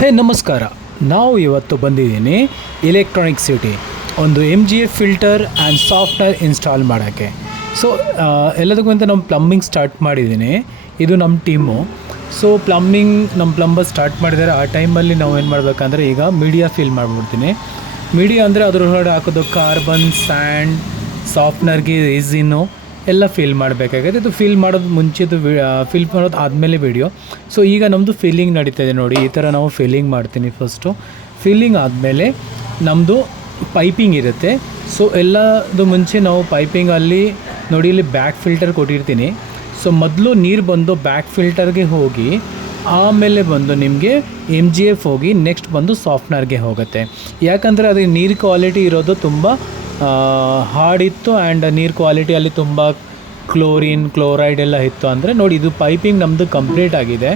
ಹೇ, ನಮಸ್ಕಾರ. ನಾವು ಇವತ್ತು ಬಂದಿದ್ದೀನಿ ಎಲೆಕ್ಟ್ರಾನಿಕ್ ಸಿಟಿ ಒಂದು M G F filter and software install ಮಾಡೋಕ್ಕೆ. ಸೊ ಎಲ್ಲದಕ್ಕೂ ನಮ್ಮ ಪ್ಲಂಬಿಂಗ್ ಸ್ಟಾರ್ಟ್ ಮಾಡಿದ್ದೀನಿ. ಇದು ನಮ್ಮ ಟೀಮು ಸೊ ಪ್ಲಂಬಿಂಗ್ ನಮ್ಮ ಪ್ಲಂಬರ್ ಸ್ಟಾರ್ಟ್ ಮಾಡಿದ್ದಾರೆ. ಆ ಟೈಮಲ್ಲಿ ನಾವು ಏನು ಮಾಡಬೇಕಂದ್ರೆ ಈಗ ಮೀಡಿಯಾ ಫಿಲ್ ಮಾಡಿಬಿಡ್ತೀನಿ. ಮೀಡಿಯಾ ಅಂದರೆ ಅದರೊಳಗೆ ಹಾಕೋದು ಕಾರ್ಬನ್ ಸ್ಯಾಂಡ್ ಸಾಫ್ಟ್ನರ್ಗೆ ರೇಸಿನ್ನು ಎಲ್ಲ ಫಿಲ್ ಮಾಡಬೇಕಾಗುತ್ತೆ. ಇದು ಫಿಲ್ ಮಾಡೋದು ಮುಂಚೆದು ಫಿಲ್ ಮಾಡೋದು ಆದಮೇಲೆ ವಿಡಿಯೋ ಸೊ ಈಗ ನಮ್ಮದು ಫೀಲಿಂಗ್ ನಡೀತಾ ಇದೆ ನೋಡಿ. ಈ ಥರ ನಾವು ಫೀಲಿಂಗ್ ಮಾಡ್ತೀನಿ ಫಸ್ಟು ಫೀಲಿಂಗ್ ಆದಮೇಲೆ ನಮ್ಮದು ಪೈಪಿಂಗ್ ಇರುತ್ತೆ. ಸೊ ಎಲ್ಲದು ಮುಂಚೆ ನಾವು ಪೈಪಿಂಗಲ್ಲಿ ನೋಡಿ ಇಲ್ಲಿ ಬ್ಯಾಕ್ ಫಿಲ್ಟರ್ ಕೊಟ್ಟಿರ್ತೀನಿ. ಸೊ ಮೊದಲು ನೀರು ಬಂದು ಬ್ಯಾಕ್ ಫಿಲ್ಟರ್ಗೆ ಹೋಗಿ, ಆಮೇಲೆ ಬಂದು ನಿಮಗೆ ಎಂ ಜಿ ಎಫ್ ಹೋಗಿ ನೆಕ್ಸ್ಟ್ ಬಂದು ಸಾಫ್ಟ್ನರ್ಗೆ ಹೋಗುತ್ತೆ. ಯಾಕಂದರೆ ಅದು ನೀರು ಕ್ವಾಲಿಟಿ ಇರೋದು ತುಂಬ ಹಾರ್ಡಿತ್ತು ಆ್ಯಂಡ್ ನೀರು ಕ್ವಾಲಿಟಿಯಲ್ಲಿ ತುಂಬ ಕ್ಲೋರಿನ್ ಕ್ಲೋರೈಡ್ ಎಲ್ಲ ಇತ್ತು ಅಂದರೆ ನೋಡಿ ಇದು ಪೈಪಿಂಗ್ ನಮ್ಮದು ಕಂಪ್ಲೀಟ್ ಆಗಿದೆ.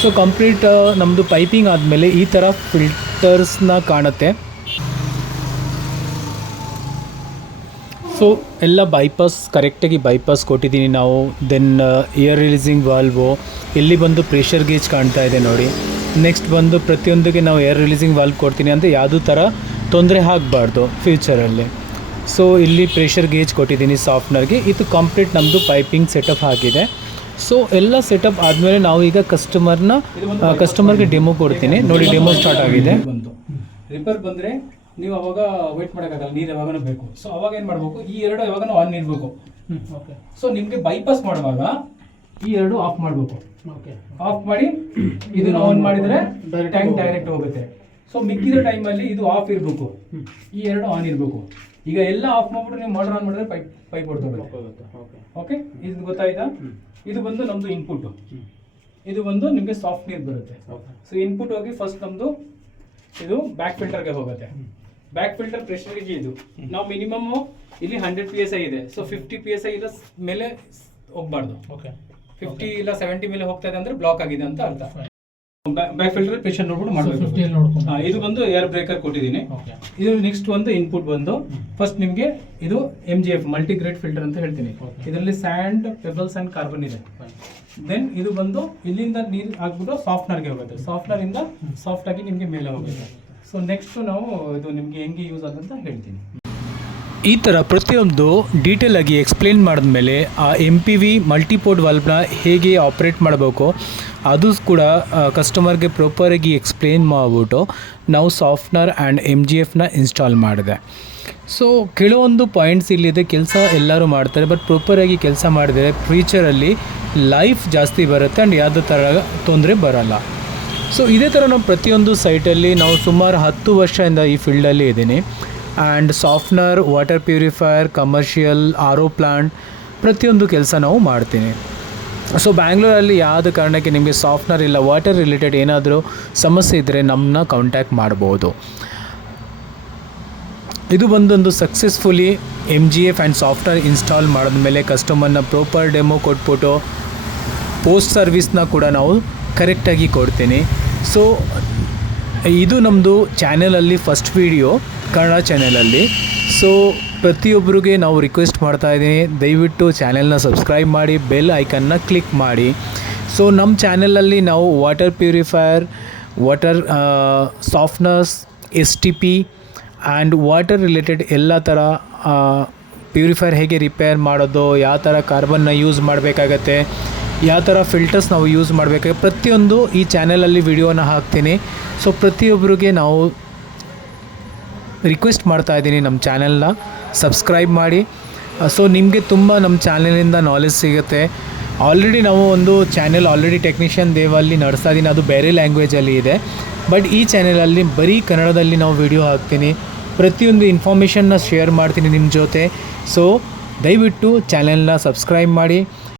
ಸೊ ಕಂಪ್ಲೀಟ್ ನಮ್ಮದು ಪೈಪಿಂಗ್ ಆದಮೇಲೆ ಈ ಥರ ಫಿಲ್ಟರ್ಸ್ನ ಕಾಣುತ್ತೆ. ಸೊ ಎಲ್ಲ ಬೈಪಾಸ್ ಕರೆಕ್ಟಾಗಿ ಬೈಪಾಸ್ ಕೊಟ್ಟಿದ್ದೀನಿ ನಾವು. ದೆನ್ ಏರ್ ರಿಲೀಸಿಂಗ್ ವಾಲ್ವು ಇಲ್ಲಿ ಬಂದು ಪ್ರೆಷರ್ ಗೇಜ್ ಕಾಣ್ತಾ ಇದೆ ನೋಡಿ. ನೆಕ್ಸ್ಟ್ ಬಂದು ಪ್ರತಿಯೊಂದಕ್ಕೆ ನಾವು ಏರ್ ರಿಲೀಸಿಂಗ್ ವಾಲ್ವ್ ಕೊಡ್ತೀನಿ ಅಂದರೆ ಯಾವುದೂ ಥರ ತೊಂದರೆ ಆಗಬಾರ್ದು ಫ್ಯೂಚರಲ್ಲಿ ಸೊ ಇಲ್ಲಿ ಪ್ರೆಷರ್ ಗೇಜ್ ಕೊಟ್ಟಿದ್ದೀನಿ ಸಾಫ್ಟ್ನರ್ಗೆ ಇದು ಕಂಪ್ಲೀಟ್ ನಮ್ಮದು ಪೈಪಿಂಗ್ ಸೆಟಪ್ ಆಗಿದೆ. ಸೊ ಎಲ್ಲ ಸೆಟಪ್ ಆದಮೇಲೆ ನಾವು ಈಗ ಕಸ್ಟಮರ್ನ ಕಸ್ಟಮರ್ಗೆ ಡೆಮೋ ಕೊಡ್ತೀನಿ. ನೋಡಿ ಡೆಮೋ ಸ್ಟಾರ್ಟ್ ಆಗಿದೆ. ಬಂತು. ರಿಪೇರ್ ಬಂದರೆ ನೀವು ಅವಾಗ ವೇಟ್ ಮಾಡೋಕ್ಕಾಗಲ್ಲ. ನೀರು ಯಾವಾಗನೂ ಬೇಕು. ಸೊ ಅವಾಗ ಏನು ಮಾಡಬೇಕು? ಈ ಎರಡು ಯಾವಾಗನೂ ಆನ್ ಇರಬೇಕು. ಓಕೆ ಸೊ ನಿಮಗೆ ಬೈಪಾಸ್ ಮಾಡುವಾಗ ಈ ಎರಡು ಆಫ್ ಮಾಡಬೇಕು. ಓಕೆ ಆಫ್ ಮಾಡಿ ಇದನ್ನ ಆನ್ ಮಾಡಿದರೆ ಟ್ಯಾಂಕ್ ಡೈರೆಕ್ಟ್ ಹೋಗುತ್ತೆ. ಸೊ ಮಿಕ್ಕಿದ ಟೈಮಲ್ಲಿ ಇದು ಆಫ್ ಇರಬೇಕು. ಈ ಎರಡು ಆನ್ ಇರಬೇಕು. ಈಗ ಎಲ್ಲ ಆಫ್ ಮಾಡ್ಬಿಟ್ಟು ನೀವು ಮೋಟರ್ ಆನ್ ಮಾಡಿದ್ರೆ ಪೈಪ್ ಪೈಪ್ ಹೊಡ್ತೋಗುತ್ತೆ ಓಕೆ ಇದು ಗೊತ್ತಾಯ್ತಾ? ಇದು ಬಂದು ನಮ್ಮದು ಇನ್ಪುಟ್ ಇದು ಬಂದು ನಿಮಗೆ ಸಾಫ್ಟ್ ನೀರು ಬರುತ್ತೆ. ಸೊ ಇನ್ಪುಟ್ ಹೋಗಿ ಫಸ್ಟ್ ನಮ್ಮದು ಇದು ಬ್ಯಾಕ್ ಫಿಲ್ಟರ್ಗೆ ಹೋಗುತ್ತೆ. ಬ್ಯಾಕ್ ಫಿಲ್ಟರ್ ಪ್ರೆಷರ್ ಗೇಜ್ ಇದು. ನಾವು ಮಿನಿಮಮ್ ಇಲ್ಲಿ ಹಂಡ್ರೆಡ್ ಪಿ ಎಸ್ ಐ ಇದೆ. So fifty P S I ಇಲ್ಲ ಮೇಲೆ ಹೋಗ್ಬಾರ್ದು. ಓಕೆ ಫಿಫ್ಟಿ ಇಲ್ಲ ಸೆವೆಂಟಿ ಮೇಲೆ ಹೋಗ್ತಾ ಇದೆ ಅಂದರೆ ಬ್ಲಾಕ್ ಆಗಿದೆ ಅಂತ ಅರ್ಥ. ಬ್ಯಾಕ್ ಫಿಲ್ಟರ್ ಪ್ರೆಷರ್ ನೋಡ್ಬಿಟ್ಟು ಮಾಡಬೇಕು. ಇದು ಬಂದು ಏರ್ ಬ್ರೇಕರ್ ಕೊಟ್ಟಿದ್ದೀನಿ. ಇದು ನೆಕ್ಸ್ಟ್ ಒಂದು ಇನ್ಪುಟ್ ಬಂದು ಫಸ್ಟ್ ನಿಮಗೆ ಇದು M G F multi grade filter ಅಂತ ಹೇಳ್ತೀನಿ. ಇದರಲ್ಲಿ ಸ್ಯಾಂಡ್ ಪೆಬಲ್ಸ್ ಅಂಡ್ ಕಾರ್ಬನ್ ಇದೆ. ದೆನ್ ಇದು ಬಂದು ಇಲ್ಲಿಂದ ನೀರು ಹಾಕ್ಬಿಟ್ಟು ಸಾಫ್ಟ್ನರ್ಗೆ ಹೋಗುತ್ತೆ. ಸಾಫ್ಟ್ನರ್ ಇಂದ ಸಾಫ್ಟ್ ಆಗಿ ನಿಮಗೆ ಮೇಲೆ ಹೋಗುತ್ತೆ. ಸೊ ನೆಕ್ಸ್ಟ್ ನಾವು ಇದು ನಿಮಗೆ ಹೆಂಗೆ ಯೂಸ್ ಆಗುತ್ತೆ ಅಂತ ಹೇಳ್ತೀನಿ. ಈ ಥರ ಪ್ರತಿಯೊಂದು ಡೀಟೇಲ್ ಆಗಿ ಎಕ್ಸ್ಪ್ಲೇನ್ ಮಾಡಿದ್ಮೇಲೆ ಆ ಎಂ ಪಿ ವಿ ಮಲ್ಟಿಪೋರ್ಟ್ ವಾಲ್ವ್ನ ಹೇಗೆ ಆಪ್ರೇಟ್ ಮಾಡಬೇಕು, ಅದು ಕೂಡ ಕಸ್ಟಮರ್ಗೆ ಪ್ರಾಪರಾಗಿ ಎಕ್ಸ್ಪ್ಲೇನ್ ಮಾಡಿಬಿಟ್ಟು ನಾವು ಸಾಫ್ಟ್ನರ್ ಆ್ಯಂಡ್ ಎಂ ಜಿ ಎಫ್ನ ಇನ್ಸ್ಟಾಲ್ ಮಾಡಿದೆ. ಸೊ ಕೆಲವೊಂದು ಪಾಯಿಂಟ್ಸ್ ಇಲ್ಲಿದೆ, ಕೆಲಸ ಎಲ್ಲರೂ ಮಾಡ್ತಾರೆ ಬಟ್ ಪ್ರಾಪರಾಗಿ ಕೆಲಸ ಮಾಡಿದರೆ ಫ್ಯೂಚರಲ್ಲಿ ಲೈಫ್ ಜಾಸ್ತಿ ಬರುತ್ತೆ ಆ್ಯಂಡ್ ಯಾವುದೇ ಥರ ತೊಂದರೆ ಬರಲ್ಲ. ಸೊ ಇದೇ ಥರ ನಾವು ಪ್ರತಿಯೊಂದು ಸೈಟಲ್ಲಿ ನಾವು ಸುಮಾರು ಹತ್ತು ವರ್ಷದಿಂದ ಈ ಫೀಲ್ಡಲ್ಲಿ ಇದ್ದೀನಿ. And softener water purifier commercial RO plant ಪ್ರತಿಯೊಂದು ಕೆಲಸ ನಾವು ಮಾಡ್ತೀನಿ. ಸೊ ಬ್ಯಾಂಗ್ಳೂರಲ್ಲಿ ಯಾವ ಕಾರಣಕ್ಕೆ ನಿಮಗೆ ಸಾಫ್ಟ್ನರ್ ಇಲ್ಲ ವಾಟರ್ ರಿಲೇಟೆಡ್ ಏನಾದರೂ ಸಮಸ್ಯೆ ಇದ್ದರೆ ನಮ್ಮನ್ನ ಕಾಂಟ್ಯಾಕ್ಟ್ ಮಾಡ್ಬೋದು. ಇದು ಬಂದೊಂದು successfully M G F and software install ಮಾಡಿದ ಮೇಲೆ ಕಸ್ಟಮರ್ನ ಪ್ರಾಪರ್ ಡೆಮೋ ಕೊಟ್ಬಿಟ್ಟು ಪೋಸ್ಟ್ ಸರ್ವಿಸ್ನ ಕೂಡ ನಾವು ಕರೆಕ್ಟಾಗಿ ಕೊಡ್ತೀನಿ. ಸೊ ಇದು ನಮ್ಮದು ಚಾನಲಲ್ಲಿ ಫಸ್ಟ್ ವೀಡಿಯೋ ಕನ್ನಡ ಚಾನೆಲಲ್ಲಿ ಸೊ ಪ್ರತಿಯೊಬ್ಬರಿಗೆ ನಾವು ರಿಕ್ವೆಸ್ಟ್ ಮಾಡ್ತಾ ಇದ್ದೀನಿ. ದಯವಿಟ್ಟು ಚಾನೆಲ್ನ ಸಬ್ಸ್ಕ್ರೈಬ್ ಮಾಡಿ ಬೆಲ್ ಐಕನ್ನ ಕ್ಲಿಕ್ ಮಾಡಿ. ಸೊ ನಮ್ಮ ಚಾನೆಲಲ್ಲಿ ನಾವು water purifier water softeners S T P and water related ಎಲ್ಲ ಥರ ಪ್ಯೂರಿಫೈಯರ್ ಹೇಗೆ ರಿಪೇರ್ ಮಾಡೋದು, ಯಾವ ಥರ ಕಾರ್ಬನ್ನ ಯೂಸ್ ಮಾಡಬೇಕಾಗತ್ತೆ, ಯಾವ ಥರ ಫಿಲ್ಟರ್ಸ್ ನಾವು ಯೂಸ್ ಮಾಡಬೇಕಾಗುತ್ತೆ, ಪ್ರತಿಯೊಂದು ಈ ಚಾನೆಲಲ್ಲಿ ವಿಡಿಯೋನ ಹಾಕ್ತೀನಿ. ಸೊ ಪ್ರತಿಯೊಬ್ಬರಿಗೆ ನಾವು ರಿಕ್ವೆಸ್ಟ್ ಮಾಡ್ತಾ ಇದ್ದೀನಿ ನಮ್ಮ ಚಾನೆಲ್ನ. ಸಬ್ಸ್ಕ್ರೈಬ್ ಮಾಡಿ. ಸೊ ನಿಮಗೆ ತುಂಬ ನಮ್ಮ ಚಾನೆಲಿಂದ ನಾಲೆಜ್ ಸಿಗುತ್ತೆ. ಆಲ್ರೆಡಿ ನಾವು ಒಂದು ಚಾನೆಲ್ ಆಲ್ರೆಡಿ ಟೆಕ್ನಿಷಿಯನ್ ದೇವಲ್ಲಿ ನಡೆಸ್ತಾ ಇದ್ದೀನಿ. ಅದು ಬೇರೆ ಲ್ಯಾಂಗ್ವೇಜಲ್ಲಿ ಇದೆ. ಬಟ್ ಈ ಚಾನೆಲಲ್ಲಿ ಬರೀ ಕನ್ನಡದಲ್ಲಿ ನಾವು ವಿಡಿಯೋ ಹಾಕ್ತೀನಿ. ಪ್ರತಿಯೊಂದು ಇನ್ಫಾರ್ಮೇಷನ್ನ ಶೇರ್ ಮಾಡ್ತೀನಿ ನಿಮ್ಮ ಜೊತೆ. ಸೊ ದಯವಿಟ್ಟು ಚಾನೆಲ್ನ ಸಬ್ಸ್ಕ್ರೈಬ್ ಮಾಡಿ.